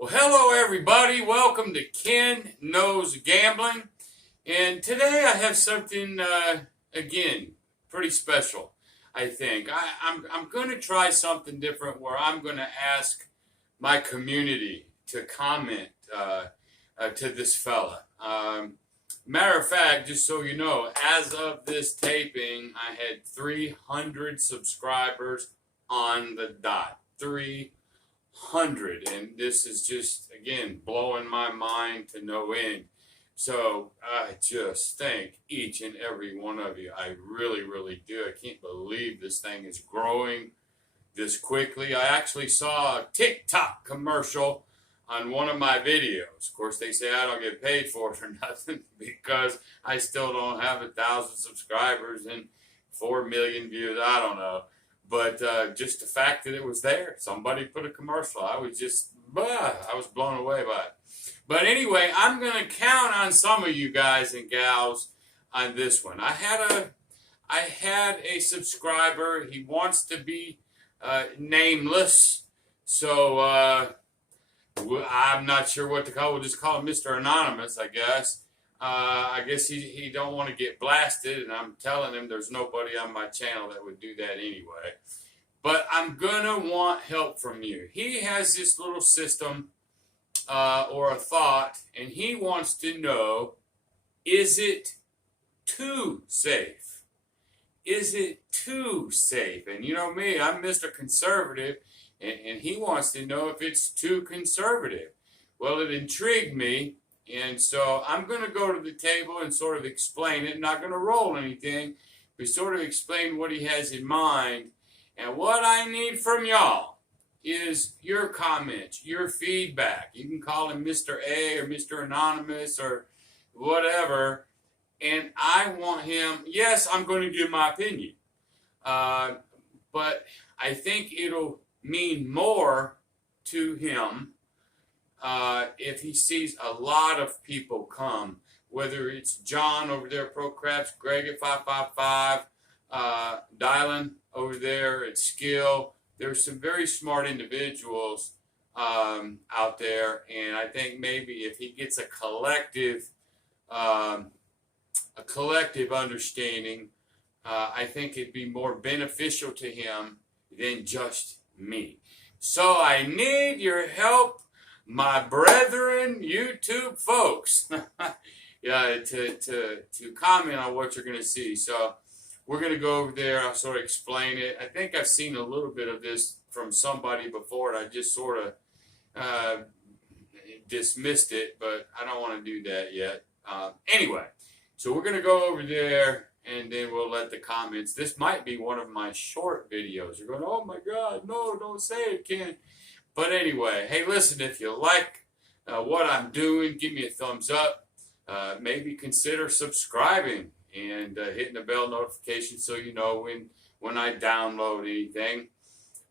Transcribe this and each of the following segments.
Well, hello everybody. Welcome to Ken Knows Gambling. And today I have something, again, pretty special, I think. I'm going to try something different where I'm going to ask my community to comment to this fella. Matter of fact, just so you know, as of this taping, I had 300 subscribers on the dot. 300, and this is just, again, blowing my mind to no end. So I just thank each and every one of you. I really, really do. I can't believe this thing is growing this quickly. I actually saw a TikTok commercial on one of my videos. Of course, they say I don't get paid for it or nothing because I still don't have 1,000 subscribers and 4 million views. I don't know. But just the fact that it was there, somebody put a commercial. I was just, I was blown away by it. But anyway, I'm going to count on some of you guys and gals on this one. I had a subscriber. He wants to be nameless. So I'm not sure what to call. We'll just call him Mr. Anonymous, I guess. I guess he don't want to get blasted, and I'm telling him there's nobody on my channel that would do that anyway. But I'm going to want help from you. He has this little system or a thought, and he wants to know, is it too safe? Is it too safe? And you know me, I'm Mr. Conservative, and he wants to know if it's too conservative. Well, it intrigued me. And so I'm going to go to the table and sort of explain it. I'm not going to roll anything, but sort of explain what he has in mind. And what I need from y'all is your comments, your feedback. You can call him Mr. A or Mr. Anonymous or whatever. And I want him, yes, I'm going to give my opinion. But I think it'll mean more to him if he sees a lot of people come, whether it's John over there at Pro Craps, Greg at 555, Dylan over there at Skill. There's some very smart individuals out there, and I think maybe if he gets a collective understanding, I think it'd be more beneficial to him than just me. So I need your help, my brethren, YouTube folks, to comment on what you're going to see. So we're going to go over there. I'll sort of explain it. I think I've seen a little bit of this from somebody before, and I just sort of dismissed it, but I don't want to do that yet. Anyway, so we're going to go over there, and then we'll let the comments. This might be one of my short videos. You're going, oh my God, no, don't say it, Ken. But anyway, hey, listen, if you like what I'm doing, give me a thumbs up. Maybe consider subscribing and hitting the bell notification so you know when I download anything.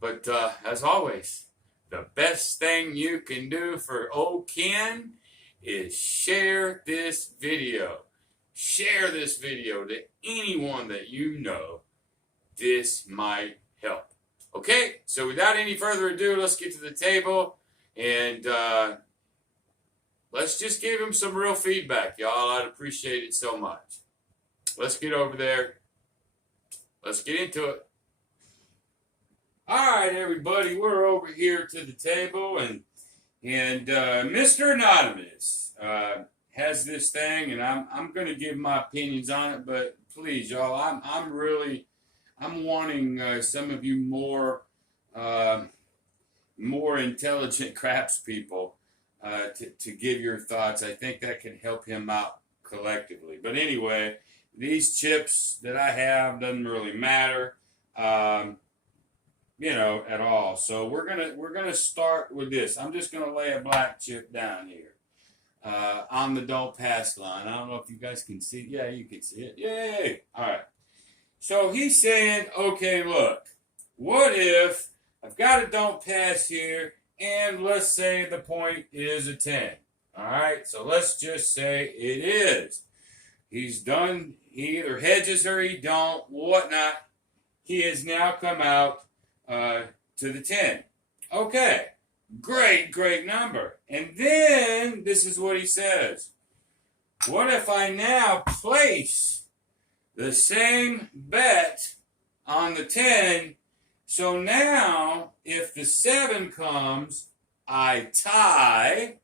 But as always, the best thing you can do for old Ken is share this video. Share this video to anyone that you know this might help. Okay, so without any further ado, let's get to the table, and let's just give him some real feedback, y'all. I'd appreciate it so much. Let's get over there. Let's get into it. All right, everybody, we're over here to the table, and Mr. Anonymous has this thing, and I'm going to give my opinions on it, but please, y'all, I'm wanting some of you more intelligent craps people to give your thoughts. I think that can help him out collectively. But anyway, these chips that I have doesn't really matter, at all. So we're gonna start with this. I'm just gonna lay a black chip down here on the don't pass line. I don't know if you guys can see. Yeah, you can see it. Yay! All right. So he's saying, okay, look, what if I've got a don't pass here, and let's say the point is a 10. All right, so let's just say it is. He's done, he either hedges or he don't, whatnot. He has now come out to the 10. Okay, great number. And then this is what he says. What if I now place the same bet on the 10? So now, if the 7 comes, I tie.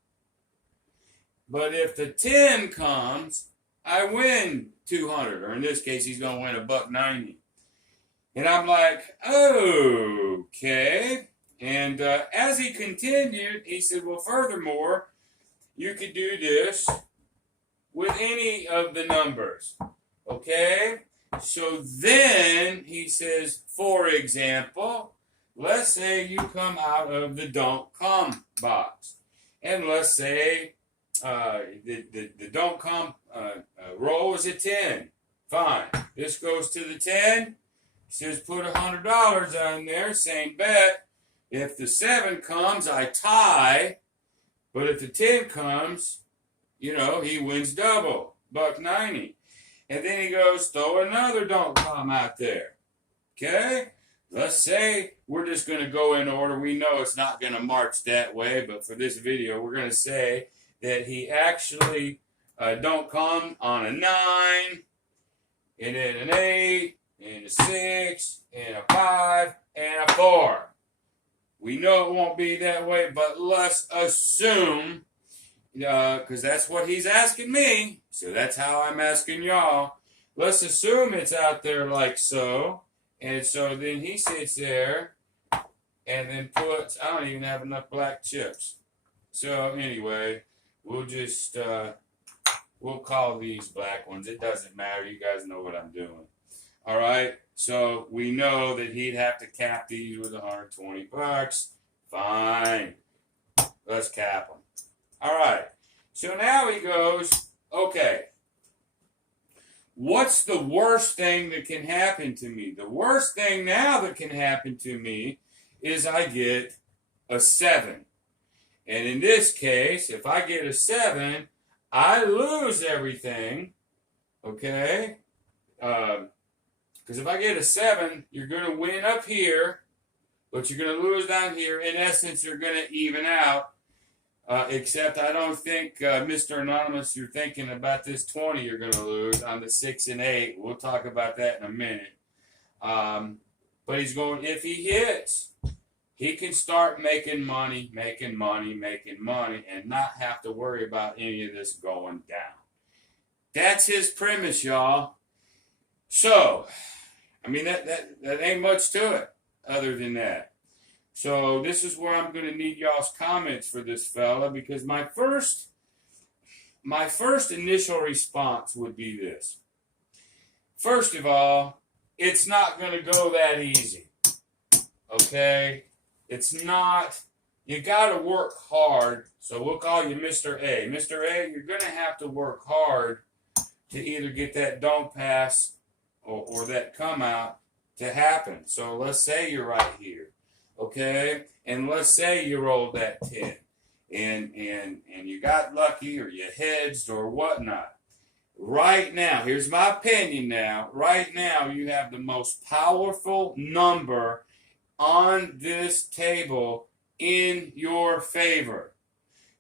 But if the 10 comes, I win 200. Or in this case, he's going to win $1.90. And I'm like, okay. And as he continued, he said, well, furthermore, you could do this with any of the numbers. Okay? So then he says, for example, let's say you come out of the don't come box. And let's say the don't come roll is a 10. Fine. This goes to the 10. He says, put $100 on there, same bet. If the 7 comes, I tie. But if the 10 comes, he wins double, $1.90. And then he goes, throw another don't come out there. Okay? Let's say we're just going to go in order. We know it's not going to march that way, but for this video, we're going to say that he actually don't come on a 9, and then an 8, and a 6, and a 5, and a 4. We know it won't be that way, but let's assume, because that's what he's asking me, so that's how I'm asking y'all. Let's assume it's out there like so, and so then he sits there and then puts, I don't even have enough black chips. So anyway, we'll just, we'll call these black ones. It doesn't matter. You guys know what I'm doing. All right. So we know that he'd have to cap these with $120. Fine. Let's cap them. All right. So now he goes, okay, what's the worst thing that can happen to me? The worst thing now that can happen to me is I get a 7. And in this case, if I get a 7, I lose everything, okay? Because if I get a 7, you're going to win up here, but you're going to lose down here. In essence, you're going to even out, except I don't think, Mr. Anonymous, you're thinking about this 20 you're going to lose on the 6 and 8. We'll talk about that in a minute. But he's going, if he hits, he can start making money, and not have to worry about any of this going down. That's his premise, y'all. So, I mean, that ain't much to it other than that. So this is where I'm going to need y'all's comments for this fella, because my first initial response would be this. First of all, it's not going to go that easy. Okay? It's not. You got to work hard. So we'll call you Mr. A. Mr. A, you're going to have to work hard to either get that don't pass or that come out to happen. So let's say you're right here. Okay? And let's say you rolled that 10. And you got lucky, or you hedged or whatnot. Right now, here's my opinion now. Right now, you have the most powerful number on this table in your favor.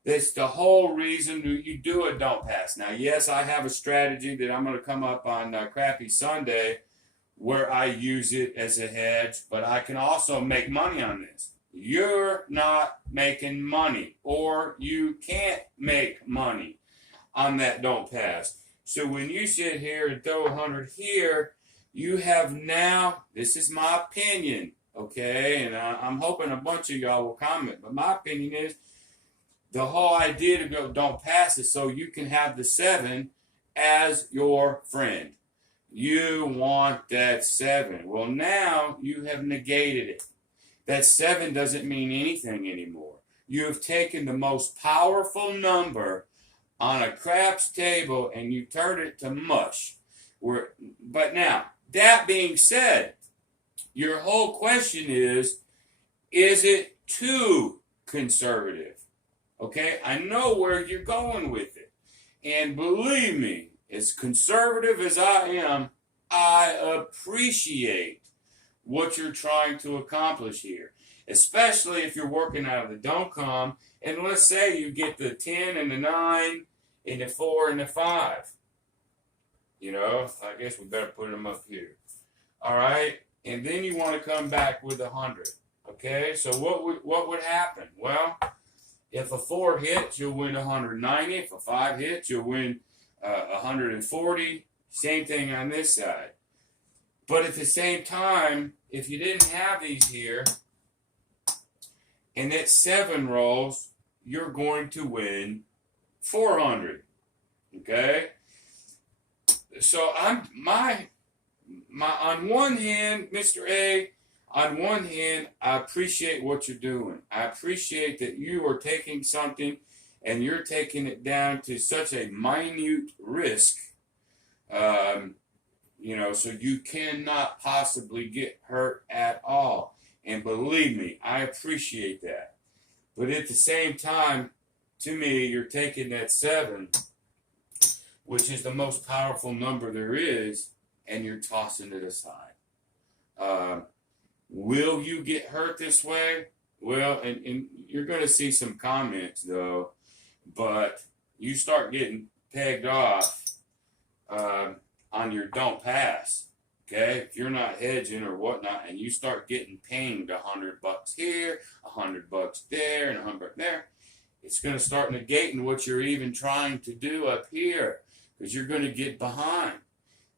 That's the whole reason you do a don't pass. Now, yes, I have a strategy that I'm going to come up on Crappy Sunday where I use it as a hedge, but I can also make money on this. You're not making money, or you can't make money on that don't pass. So when you sit here and throw 100 here, you have now, this is my opinion, okay, and I'm hoping a bunch of y'all will comment, but my opinion is the whole idea to go don't pass is so you can have the 7 as your friend. You want that 7. Well, now you have negated it. That 7 doesn't mean anything anymore. You have taken the most powerful number on a craps table and you turned it to mush. But now, that being said, your whole question is it too conservative? Okay, I know where you're going with it. And believe me, as conservative as I am, I appreciate what you're trying to accomplish here. Especially if you're working out of the don't come And let's say you get the 10 and the 9 and the 4 and the 5. You know, I guess we better put them up here. All right, and then you want to come back with 100. Okay, so what would happen? Well, if a 4 hits, you'll win 190. If a 5 hits, you'll win 140. Same thing on this side. But at the same time, if you didn't have these here, and that 7 rolls, you're going to win 400. Okay? So on one hand, Mr. A, on one hand, I appreciate what you're doing. I appreciate that you are taking something and you're taking it down to such a minute risk, you know, so you cannot possibly get hurt at all. And believe me, I appreciate that. But at the same time, to me, you're taking that 7, which is the most powerful number there is, and you're tossing it aside. Will you get hurt this way? Well, and you're going to see some comments, though, but you start getting pegged off on your don't pass. Okay, if you're not hedging or whatnot, and you start getting pinged $100 here, $100 there, and $100 there, it's going to start negating what you're even trying to do up here, because you're going to get behind.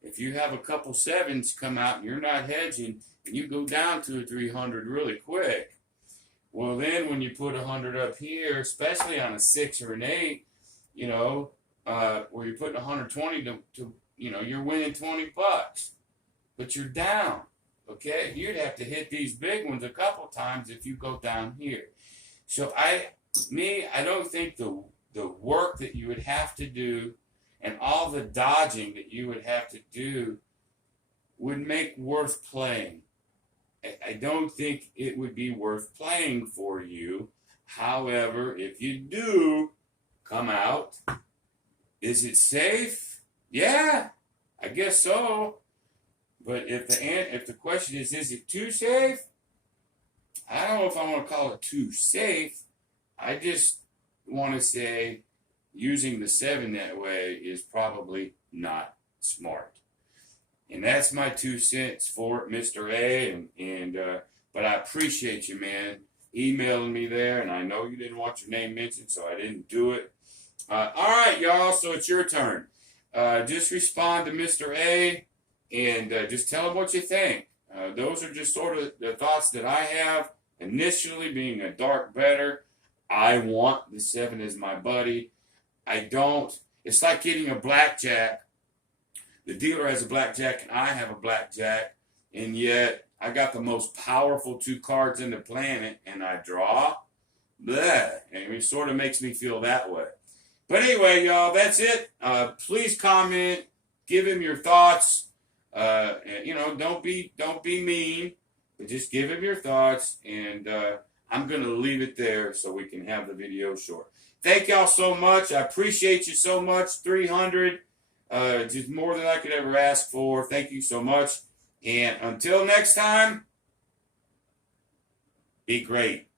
If you have a couple 7s come out and you're not hedging, and you go down to 300 really quick, well then when you put 100 up here, especially on a 6 or an 8, you know, where you're putting 120 to you know, you're winning $20, but you're down. Okay, you'd have to hit these big ones a couple times if you go down here. So I don't think the work that you would have to do and all the dodging that you would have to do would make worth playing. I don't think it would be worth playing for you. However, if you do come out, is it safe? Yeah, I guess so. But if the question is it too safe? I don't know if I want to call it too safe. I just want to say using the 7 that way is probably not smart. And that's my 2 cents for it, Mr. A. But I appreciate you, man, emailing me there. And I know you didn't want your name mentioned, so I didn't do it. All right, y'all, so it's your turn. Just respond to Mr. A and just tell him what you think. Those are just sort of the thoughts that I have. Initially, being a dark better, I want the 7 as my buddy. I don't. It's like getting a blackjack. The dealer has a blackjack and I have a blackjack, and yet I got the most powerful 2 cards in the planet and I draw. Bleh. And it sort of makes me feel that way. But anyway, y'all, that's it. Please comment, give him your thoughts. You know, don't be mean, but just give him your thoughts. And I'm going to leave it there so we can have the video short. Thank y'all so much. I appreciate you so much. 300, just more than I could ever ask for. Thank you so much. And until next time, be great.